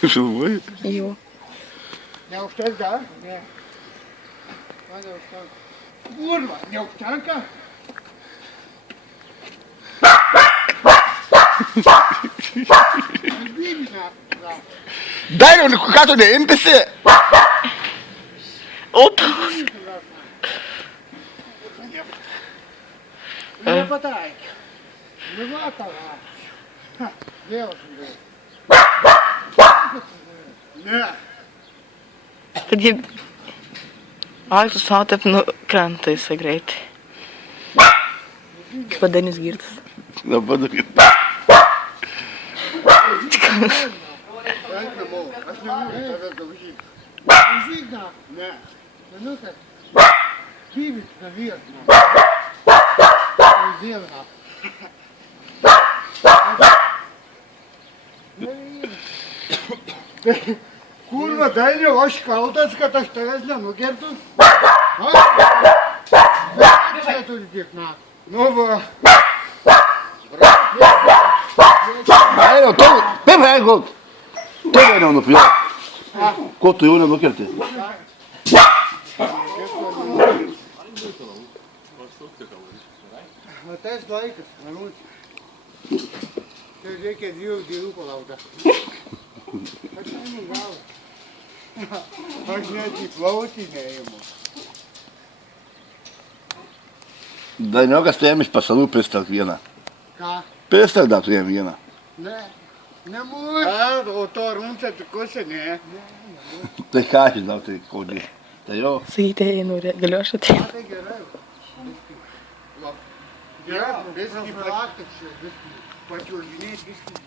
Filmuoji? Jau. Neužtenka, dar? Ne. Man neužtenka. Kurva, neužtenka? Dainiau, ką tu neimtasi? O tu. Nepataikė. Lyva tava. Vėl žiūrėjau. Ne. Kad jie... Aleksus savo taip nukrenta jisai greitai. Kaip Denis Girtas. Dabar nukit. Eik namo. Aš nenoriu tave daužyti. Daužyk, na. Ne. Nenukas. Gyvis navies, na. Vėl, na. Kurva, Dainiau, aš kaltas, kad aš tavęs nenukertu. Čia turi tiek metų. Nu va. Dainiau, tu, taip, jeigu. Tu Dainiau nupjau. Ko tu jau nenukirti? Ateis laikas, manūti. Čia reikia 2 dienų palaukti. Aš neimu galą. Aš net į plautį neimu. Dainiokas tu jam iš pasalų pristak vieną. Ką? Pristak dar tu jam vieną. Ne. Nemūr. O to rumčia tikusi, ne. Tai ką aš žinau, tai kodėl. Tai jo. Sakyti, einu, galiu aš atėjau. Tai gerai. Gerai, viskį praktiškai, viskį pačiūžinėti, viskį.